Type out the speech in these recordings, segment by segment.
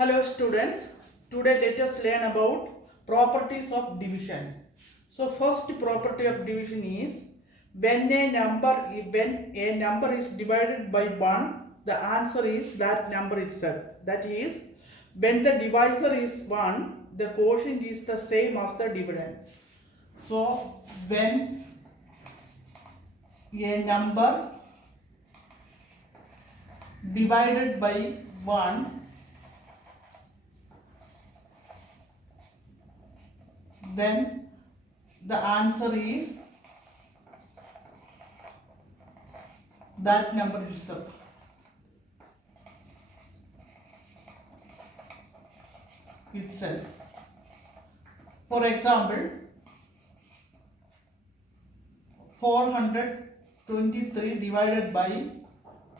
Hello students, today let us learn about properties of division. So first property of division is when a number is divided by 1, the answer is that number itself. That is, when the divisor is 1, the quotient is the same as the dividend. So when a number divided by 1, then the answer is that number itself. For example, 423 divided by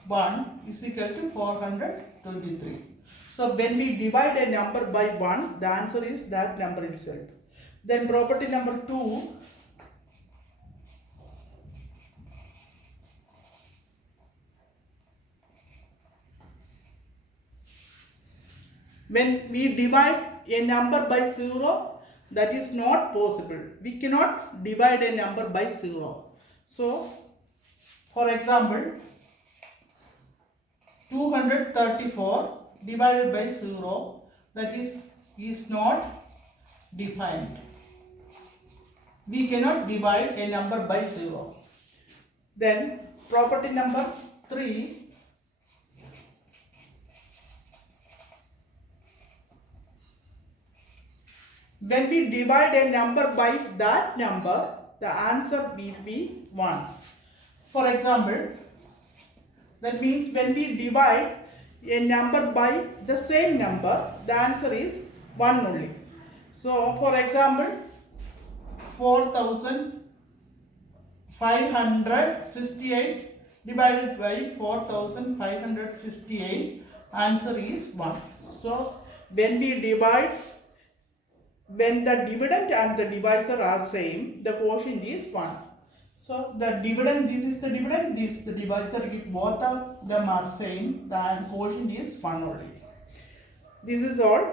1 is equal to 423. So when we divide a number by 1, the answer is that number itself. Then property number 2, when we divide a number by 0, that is not possible. We cannot divide a number by 0. So, for example, 234 divided by 0, that is not defined. We cannot divide a number by 0. Then property number 3, when we divide a number by that number, the answer will be 1. For example, that means when we divide a number by the same number, the answer is 1 only. So, for example, 4568 divided by 4568, answer is 1. So, when we divide, when the dividend and the divisor are same, the quotient is 1. So the dividend, this is the dividend, this is the divisor, if both of them are same, the quotient is 1 only. This is all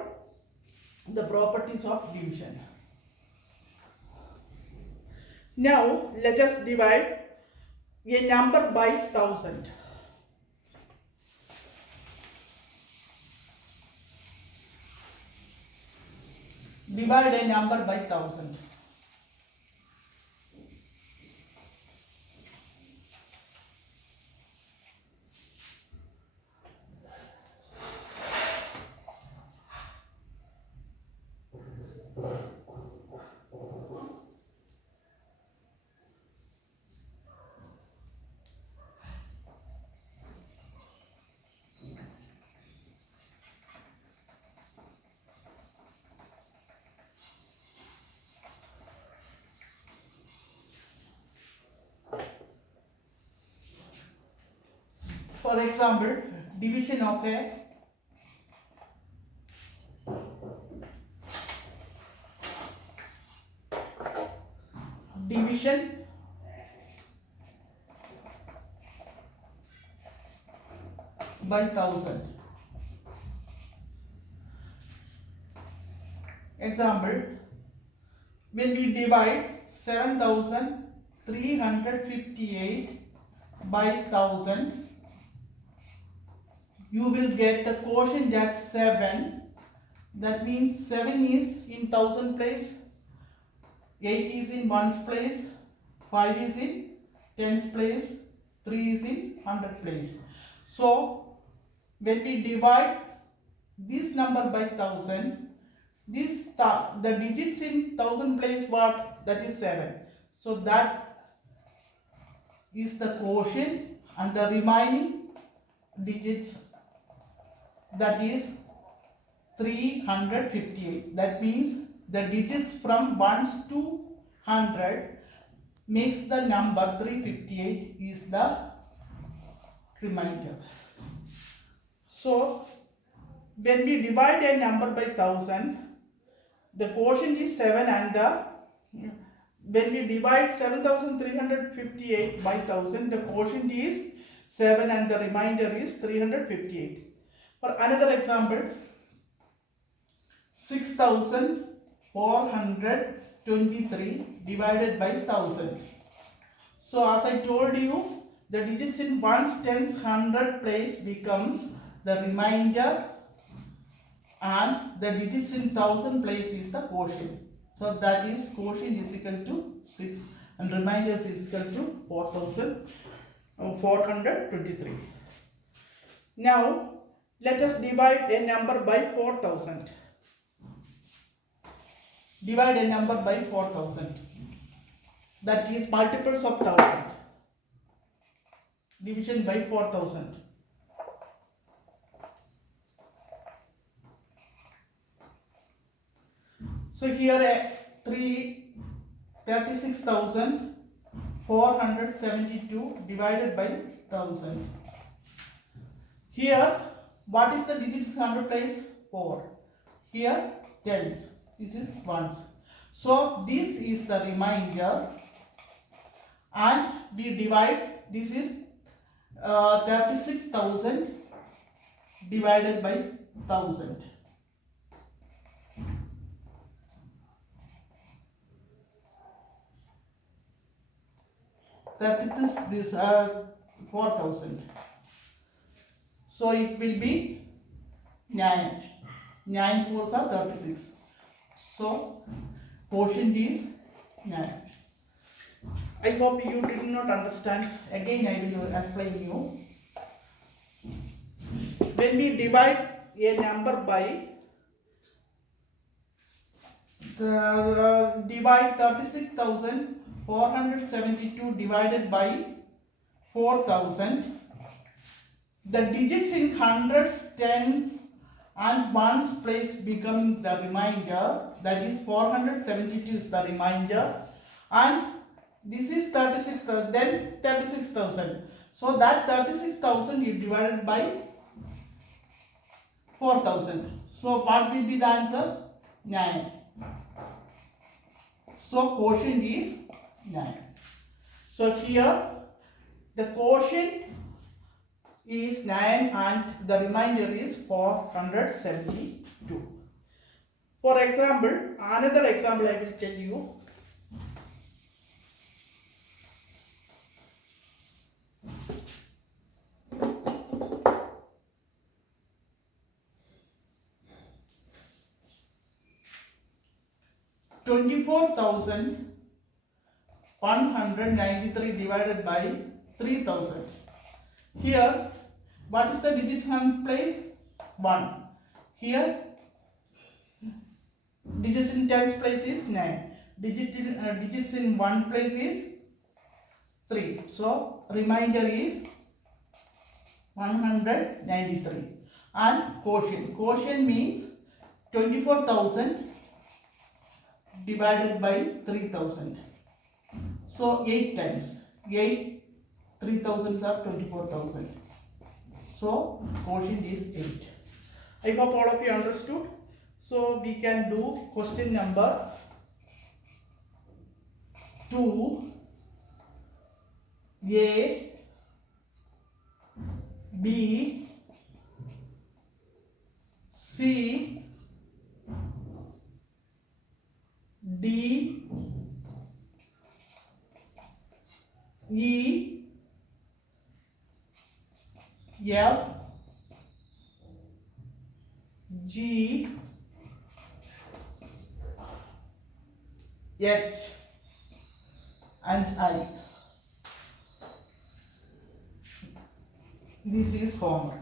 the properties of division. Now let us divide a number by 1000. Divide a number by 1000. For example, division of a division by 1000. Example, when we divide 7358 by 1000, you will get the quotient at 7. That means 7 is in 1000 place, 8 is in 1's place, 5 is in 10's place, 3 is in 100 place. So when we divide this number by 1000, the digits in 1000 place, what? That is 7. So that is the quotient, and the remaining digits, that is 358. That means the digits from 1s to 100 makes the number 358 is the remainder. So when we divide a number by 1000, the quotient is 7, and when we divide 7358 by 1000, the quotient is 7 and the remainder is 358. For another example, 6,423 divided by 1000. So as I told you, the digits in ones, tens, hundred place becomes the remainder, and the digits in thousand place is the quotient. So that is quotient is equal to 6 and remainder is equal to 4,423. Now let us divide a number by 4,000. Divide a number by 4,000. That is multiples of 1000. Division by 4,000. So here 36,472 divided by 1000. Here what is the digit in 100 place? 4. Here tens. This is ones. So this is the remainder, and we divide. This is 36,000 divided by 1000. That is this 4,000. So it will be 9. 9 fours are 36. So quotient is 9. I hope you did not understand. Again I will explain you. When we divide a number by divide 36,472 divided by 4,000, the digits in hundreds, tens and ones place become the remainder. That is 472 is the remainder, and this is 36,000, then 36,000. So that 36,000 is divided by 4,000. So what will be the answer? 9. So quotient is 9. So here the quotient is 9 and the remainder is 472. For example, another example I will tell you. $24,193 divided by 3,000. Here, what is the digits in place? 1. Here, digits in tens place is 9. Digits in one place is 3. So, remainder is 193. And quotient. Quotient means 24,000 divided by 3,000. So 8 times 8, 3,000s are 24,000. So quotient is 8. I hope all of you understood. So we can do question number 2. A, B, C, D, E, F, G, H and I. This is homework.